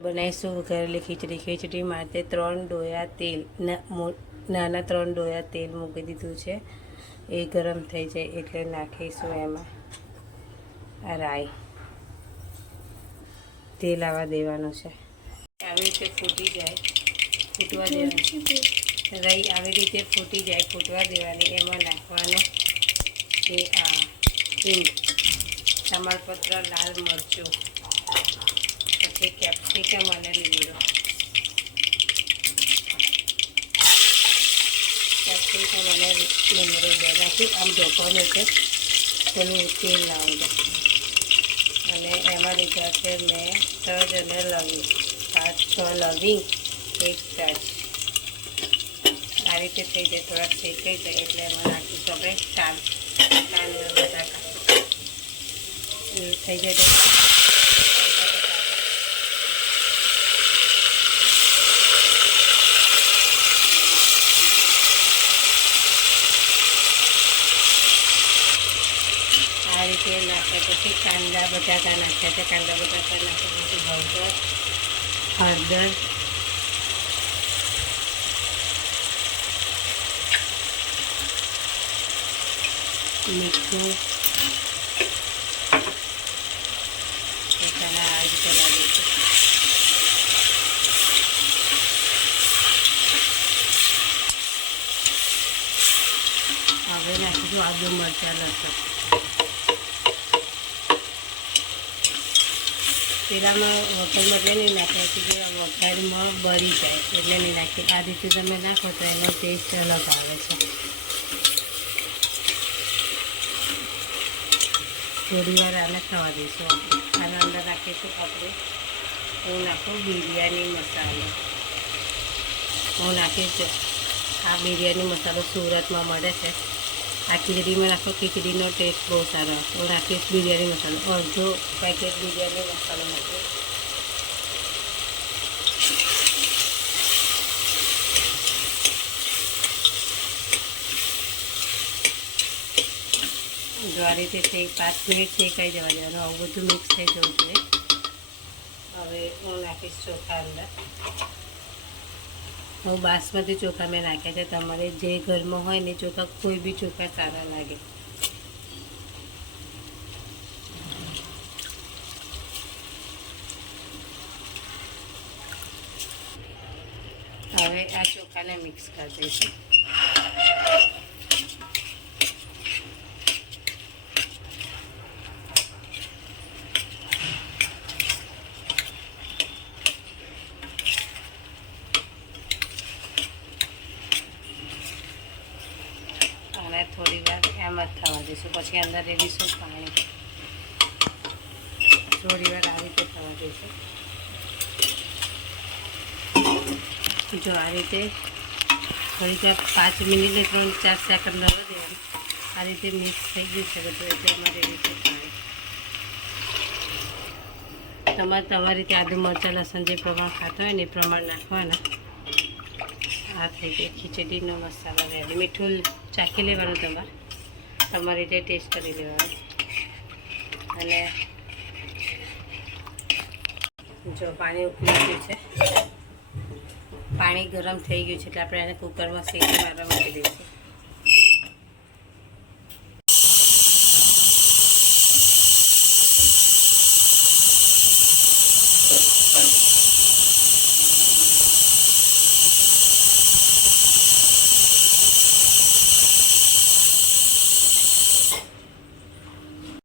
બનાવીશું વઘારેલી ખીચડી. ખીચડી માટે 3 ડોયા તેલ, નાના 3 ડોયા તેલ મૂકી દીધું છે. એ ગરમ થઈ જાય એટલે નાખીશું એમાં રાઈ. તેલ આવવા દેવાનું છે. આવી રીતે ફૂટી જાય, ફૂટવા દેવાની. રાઈ આવી રીતે ફૂટી જાય, ફૂટવા દેવાની. એમાં નાખવાનું એ હિંગ, તમાલપત્ર, લાલ મરચું, પછી કેપ્સિકમ અને લીમડો. કેપ્સિકમ અને લીમડો બે નાખી આમ ઢોકવાનું છે. થોડું તેલ લાવું અને એમાં લીધા છે મેં તજ અને લવિંગ, 5-6 લવિંગ, 1 તજ. આ રીતે થઈ જાય, થોડાક શેકાઈ જાય એટલે એમાં નાખીશું આપણે કાંદા બટાકા. થઈ જાય તો આ રીતે નાખ્યા પછી કાંદા બટાકા નાખ્યા છે. કાંદા બટાકા નાખ્યા પછી હળદર, મીઠું, મસાલા આ રીતે લાવીશું. હવે નાખીશું આદુ, મરચાં, લસણ. પેલામાં વઘારમાં એટલે નહીં નાખ્યા કે જે વઘારમાં બળી જાય એટલે નહીં નાખી. આ રીતે તમે નાખો તો એનો ટેસ્ટ અલગ આવે છે. થોડી વાર આને થવા દઈશું. આના અંદર નાખીશું આપણે, હું નાખું બિરયાની મસાલો. હું નાખીશ આ બિરયાની મસાલો સુરતમાં મળે છે. આ ખીચડીમાં નાખો, ખીચડીનો ટેસ્ટ બહુ સારો. હું નાખીશ બિરયાની મસાલો, અડધો પેકેટ બિરયાની મસાલો નાખીશ. જો આ રીતે 5 મિનિટ શેકાઈ જવા દેવાનું. આવું બધું મિક્સ થઈ જવું જોઈએ. હવે હું નાખીશ ચોખા અંદર. હું બાસમતી ચોખા મેં નાખ્યા છે. તમારે જે ઘરમાં હોય ને ચોખા, કોઈ બી ચોખા સારા લાગે. હવે આ ચોખાને મિક્સ કરી દઈશું. થોડી વાર એમ જ થવા દઈશું. પછી અંદર રેડીશું પાણી. થોડી વાર આવી રીતે થવા દઈશું. જો આ રીતે થોડીક વાર 5 મિનિટ 3-4 સેકન્ડ રહેવા દેવાનું. આ રીતે મિક્સ થઈ ગયું છે બધું એટલે એમાં રેડીશું પાણી. તમારી રીતે આદુ, મરચાં, લસણ જે પ્રમાણ ખાતા હોય ને એ પ્રમાણ નાખવાના. આ થઈ ગઈ ખીચડીનો મસાલો રેડી. મીઠું ચાખી લેવાનું, તમારી રીતે ટેસ્ટ કરી લેવાનું. અને જો પાણી ઉકળી ગયું છે, પાણી ગરમ થઈ ગયું છે એટલે આપણે એને કુકરમાં સીટી મારવા મૂકી દઈશું.